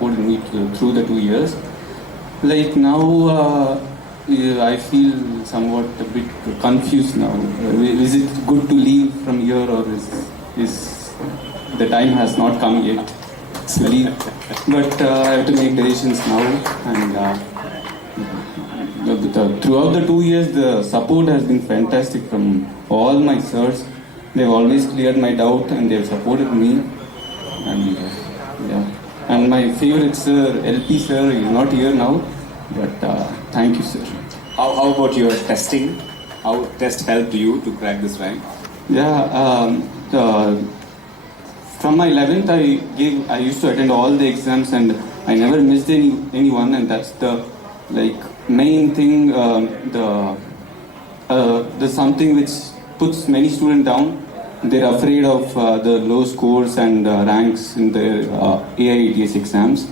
supported me through the 2 years. Like now, I feel somewhat a bit confused now. Is it good to leave from here, or is the time has not come yet to leave? But I have to make decisions now, and throughout the 2 years, the support has been fantastic from all my sirs. They've always cleared my doubt, and they've supported me. And yeah, and my favorite sir, LP sir, is not here now, but thank you, sir. How about your testing? How test helped you to crack this rank? Yeah, from my 11th, I used to attend all the exams, and I never missed anyone, and that's the main thing. The something which puts many students down. They're afraid of the low scores and ranks in the AIETS exams.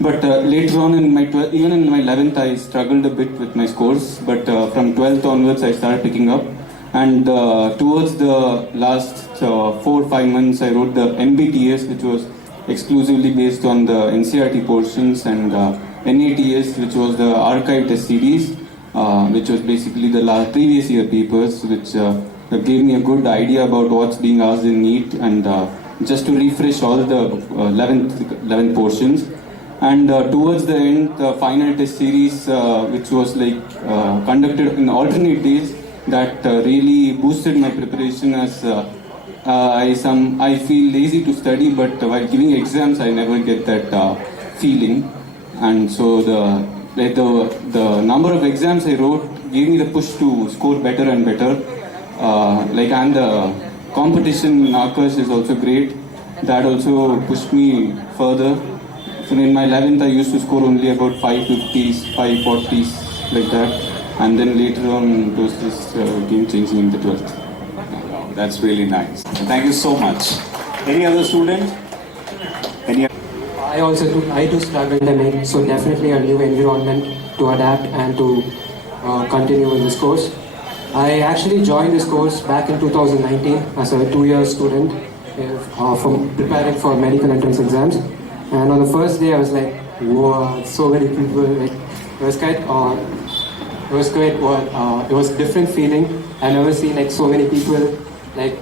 But later on in my even in my 11th, I struggled a bit with my scores. But from 12th onwards, I started picking up. And towards the last 4-5 months, I wrote the MBTS, which was exclusively based on the NCERT portions, and NATS, which was the archive test series, which was basically the previous year papers, which gave me a good idea about what's being asked in NEET, and just to refresh all the 11th portions. And towards the end, the final test series, which was conducted in alternate days, that really boosted my preparation, as I feel lazy to study, but while giving exams, I never get that feeling. And so the number of exams I wrote gave me the push to score better and better. And the competition in Aakash is also great. That also pushed me further. So in my 11th, I used to score only about 550s, 540s, like that. And then later on, it was just game changing in the 12th. That's really nice. Thank you so much. Any other student? I too struggled in pandemic, so definitely a new environment to adapt and to continue in this course. I actually joined this course back in 2019 as a 2-year student from preparing for medical entrance exams. And on the first day, I was like, "Whoa, so many people!" It was great. It was a different feeling. I never seen so many people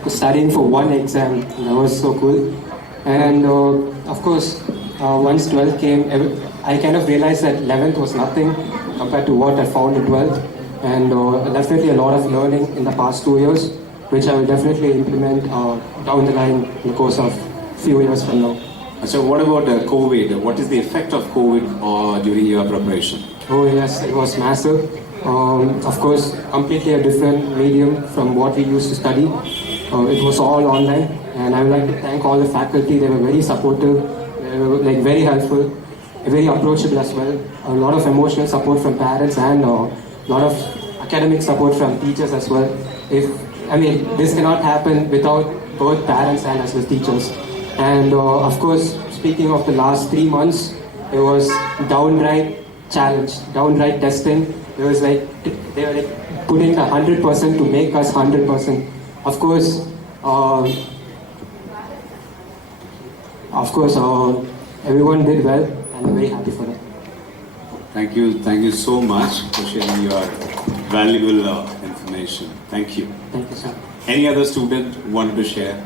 studying for one exam. That was so cool. And of course, once 12th came, I kind of realized that 11th was nothing compared to what I found in 12th. And definitely a lot of learning in the past 2 years, which I will definitely implement down the line in the course of few years from now. So what about COVID? What is the effect of COVID during your preparation? Oh yes, it was massive. Of course, completely a different medium from what we used to study. It was all online, and I would like to thank all the faculty. They were very supportive, they were very helpful, very approachable as well. A lot of emotional support from parents, and a lot of academic support from teachers as well. This cannot happen without both parents and as well teachers. And of course, speaking of the last 3 months, it was downright challenge, downright testing. It was they were putting 100% to make us 100%. Of course, everyone did well, and I'm very happy for that. Thank you so much for sharing your valuable information. Thank you. Thank you, sir. Any other student wanted to share?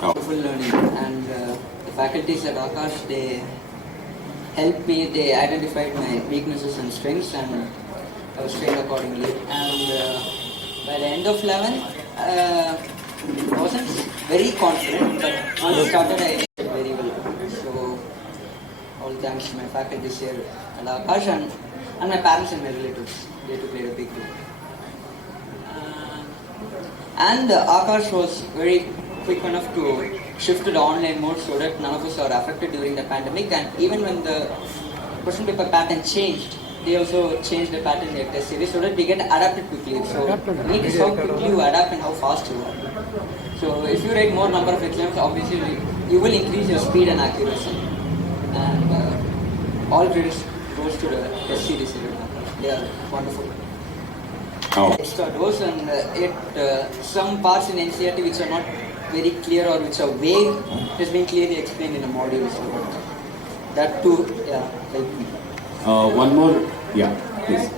Wonderful learning, and the faculties at Aakash, they helped me. They identified my weaknesses and strengths, and I was trained accordingly. And by the end of 11th, I wasn't very confident, but once I started, I did very well. So all thanks to my faculties here at Aakash, and my parents and my relatives. They too played a big role. And Aakash was very quick enough to shift to the online mode so that none of us are affected during the pandemic. And even when the question paper pattern changed, they also changed the pattern in their test series so that we get adapted quickly. So need is how quickly you adapt and how fast you are. So if you write more number of exams, obviously you will increase your speed and accuracy. And all credits goes to the test series. They are wonderful. Oh. Extra dose, and some parts in NCERT which are not very clear or which are vague has been clearly explained in a module. So that too, yeah, helped me. One more, yeah, please.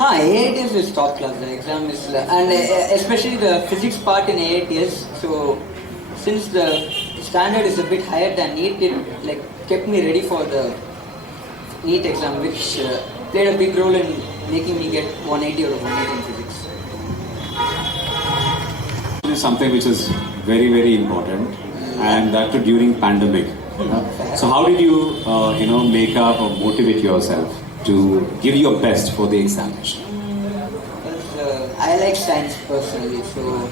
AITS is top class. The exam is, and especially the physics part in AITS. So since the standard is a bit higher than NEET, it like kept me ready for the NEET exam, which played a big role in making me get 180 out of 180 in physics. This is something which is very, very important, and that too during pandemic. So how did you, make up or motivate yourself to give your best for the examination? Because I like science personally, so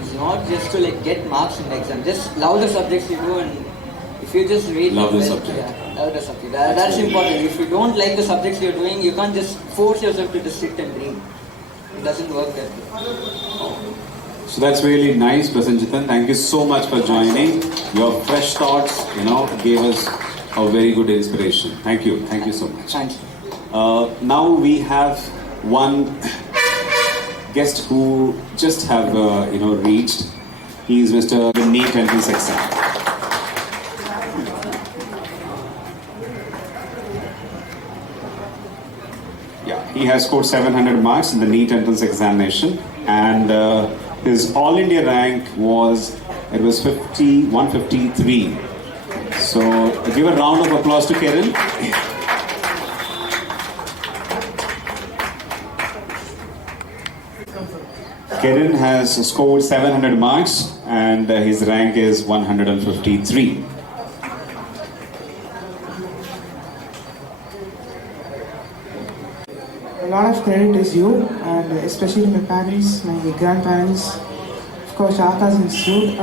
it's not just to like get marks in the exam. Just love the subjects you do, and if you just read Love the well, subject. yeah, love the subject. That's important. If you don't like the subjects you're doing, you can't just force yourself to just sit and read. It doesn't work that way. So that's really nice, Prasenjitan. Thank you so much for joining. Your fresh thoughts, gave us a very good inspiration. Thank you. Thank you so much. Thanks. Now we have one guest who just have, reached. He is Mr. NEET entrance exam. Yeah, he has scored 700 marks in the NEET entrance examination, and his All India rank was 153. So give a round of applause to Kiran. Kiran has scored 700 marks and his rank is 153. A lot of credit is due, and especially my parents, my grandparents, of course, Aakash Institute.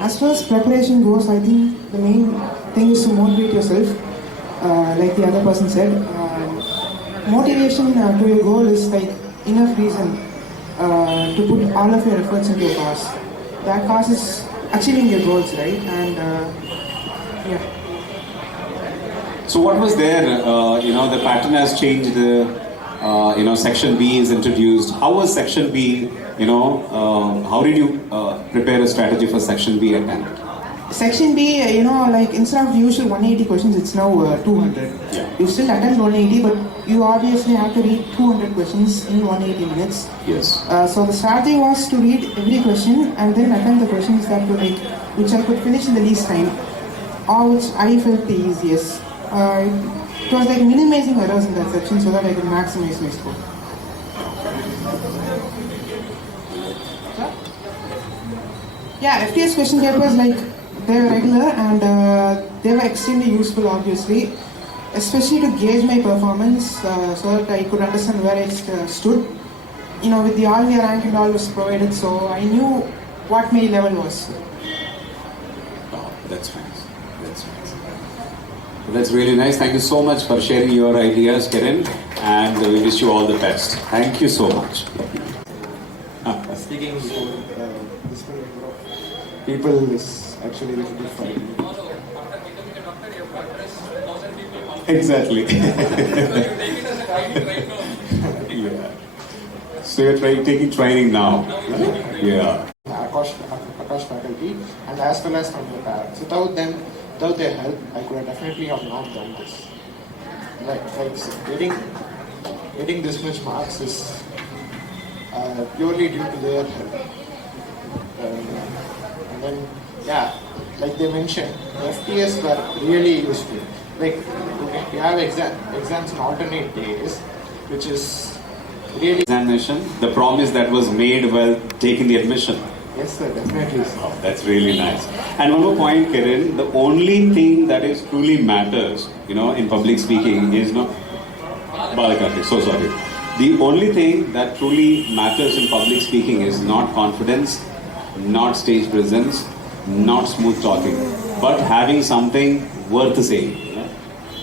As far as preparation goes, I think the main thing is to motivate yourself, like the other person said. Motivation to your goal is like enough reason to put all of your efforts into your cause. That cause is achieving your goals, right? And yeah. So what was there? The pattern has changed. Section B is introduced. How was Section B? How did you prepare a strategy for Section B attempt? Section B, like instead of the usual 180 questions, it's now 200. Yeah. You still attempt 180, but you obviously have to read 200 questions in 180 minutes. Yes. So the strategy was to read every question and then attempt the questions that were which I could finish in the least time, or which I felt the easiest. It was like minimizing errors in that section so that I could maximize my score. Yeah, FTS question papers, they were regular and they were extremely useful, obviously, especially to gauge my performance so that I could understand where I stood. With the all India rank and all was provided, so I knew what my level was. Oh, that's nice. That's nice. That's really nice. Thank you so much for sharing your ideas, Kiran, and we wish you all the best. Thank you so much. Speaking before this many number of people is actually a little bit frightening. Exactly. Yeah. So you're taking training now. Yeah. Aakash faculty, and as well as from the parents. Without them, without their help, I could have definitely have not done this. Getting this much marks is purely due to their help. And then, like they mentioned, FTS were really useful. We have exams on alternate days, which is really Examination, the promise that was made while taking the admission. yes, sir, definitely. Oh, that's really nice. And one more point, Kiran, the only thing that is truly matters, in public speaking is not Balakartik, so sorry. The only thing that truly matters in public speaking is not confidence, not stage presence, not smooth talking, but having something worth saying.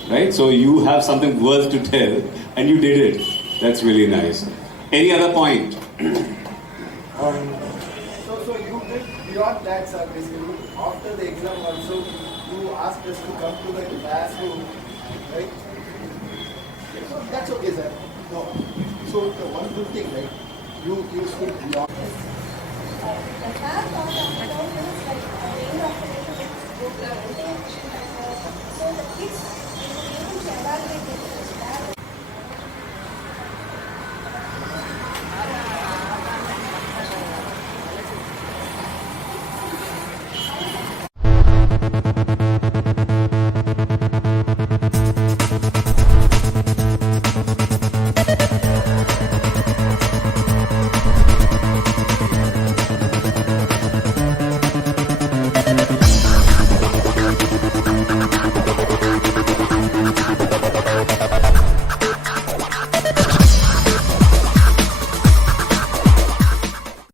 Right? So you have something worth to tell, and you did it. That's really nice. Any other point? So you did beyond that, sir, basically. After the exam also, you asked us to come to the classroom, right? So that's okay, sir. No. So the one good thing, right? You stood beyond. The fact of the is like a way of